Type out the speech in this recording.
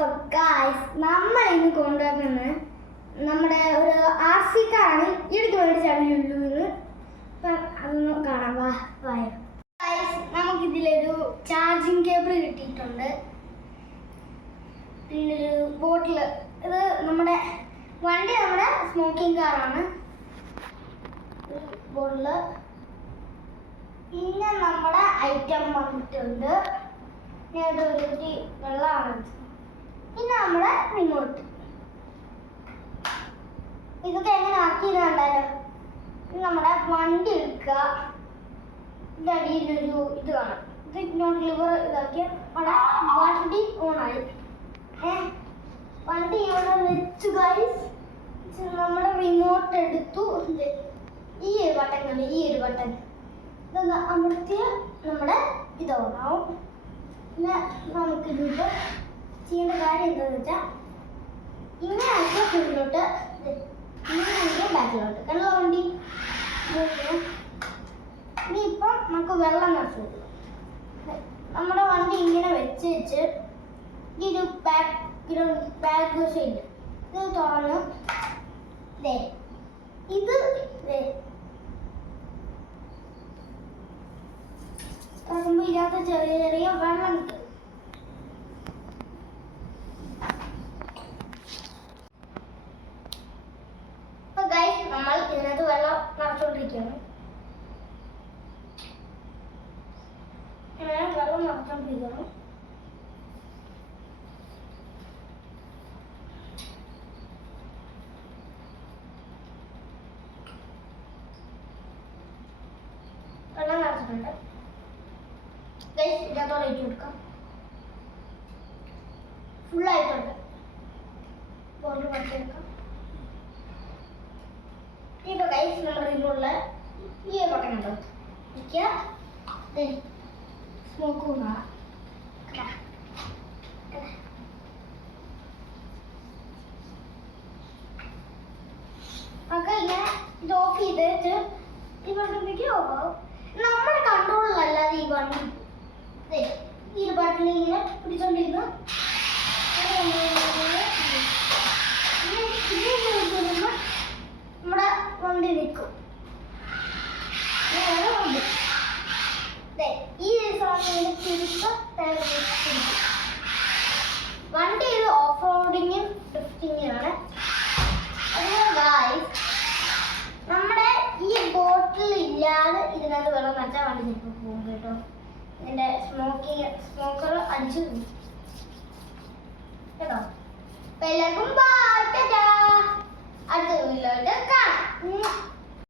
അപ്പൊ ഗായ്സ് നമ്മൾ ഇന്ന് കൊണ്ടുവരുന്നത് നമ്മുടെ ഒരു RC കാറാണ്. ഇടുക്ക് മേടിച്ചാണ് ലുലുവിന്. അപ്പം അതൊന്ന് കാണാം. വായ ഗായ്സ്, നമുക്കിതിലൊരു ചാർജിങ് കേബിൾ കിട്ടിയിട്ടുണ്ട്. പിന്നൊരു ബോട്ടിൽ. ഇത് നമ്മുടെ വണ്ടി നമ്മുടെ സ്മോക്കിംഗ് കാറാണ്. ബോട്ടില് പിന്നെ നമ്മുടെ ഐറ്റം വന്നിട്ടുണ്ട്. ഒരു വെള്ളമാണ്. പിന്നെ നമ്മുടെ റിമോട്ട്. ഇതൊക്കെ എങ്ങനെ ആക്കിയത് കണ്ടാലോ. നമ്മുടെ വണ്ടി എടുക്കുക. ഇതിൻ്റെ അടിയിലൊരു ഇത് കാണാം. ഇത് ഇങ്ങോട്ട് ലിവർ ഇതാക്കിയ വണ്ടി ഓണായി. വണ്ടി ഇവിടെ വെച്ചു ഗൈസ്. നമ്മുടെ റിമോട്ട് എടുത്തു. ഈ ഒരു ബട്ടൺ കണ്ടു, ഈ ഒരു ബട്ടൺ ഇതൊന്ന് അമർത്തിയ നമ്മുടെ ഇത് ഓണാവും. പിന്നെ നമുക്കിതിപ്പോൾ ചെയ്യേണ്ട കാര്യം എന്താണെന്ന് വെച്ചാൽ ഇങ്ങനെ ആക്കിയ ഫ്രണ്ടിലോട്ട്, ഇങ്ങനെ ആക്കിയ ബാക്കിലോട്ട്. കണ്ടോ വണ്ടി. ഇനിയിപ്പം നമുക്ക് വെള്ളം നിറച്ചു കൊടുക്കും. നമ്മുടെ വണ്ടി ഇങ്ങനെ വെച്ച് ഈ ഒരു ബാക്ക് സൈഡ് ഇത് തുറന്ന് ഇത് തുറക്കുമ്പോൾ ഇതിനകത്ത് ചെറിയ ചെറിയ വെള്ളം കിട്ടും. അപ്പൊ ഗൈസ്, നമ്മൾ ഇതിനകത്ത് വെള്ളം നിറച്ചുകൊണ്ടിരിക്കുകയാണ്. വെള്ളം നിറച്ചുകൊണ്ടിരിക്കണം. വെള്ളം നിറച്ചിട്ടുണ്ട് ഗൈസ്. ഇതിനകത്തോടെ ഇട്ട് കൊടുക്കാം. ഫുള്ളായിട്ടുണ്ട്. ബോട്ടിൽ മാറ്റിയെടുക്കാം. ഇപ്പൊ ഗൈസ്, നമ്മുടെ ഇതിലുള്ള ഈ ബട്ടൺ ഉണ്ടോ നിൽക്കുക. സ്മോക്ക് കാണാം. നമുക്ക് ഇങ്ങനെ ഇത് ഓഫ് ചെയ്തിട്ട് ഈ ബട്ടണിലേക്ക് ഓഫ് ആവും. നമ്മുടെ കൺട്രോളിലല്ലാതെ ഈ വണ്ടി ഈ ഒരു ബട്ടൺ ഇങ്ങനെ പിടിച്ചോണ്ടിരുന്നു നമ്മുടെ വണ്ടി നിൽക്കും. ഈ വണ്ടി ഇത് ഓഫ് റോഡിങ്ങും ഡ്രിഫ്റ്റിങ്ങുമാണ്. നമ്മുടെ ഈ ബോട്ടിൽ ഇല്ലാതെ ഇതിനകത്ത് വെള്ളം നിറച്ചാൽ വണ്ടി ചിലപ്പോൾ പോകും കേട്ടോ. ഇതിൻ്റെ സ്മോക്കർ അടിച്ചു കേട്ടോ. അപ്പം എല്ലാവർക്കും ബൈ.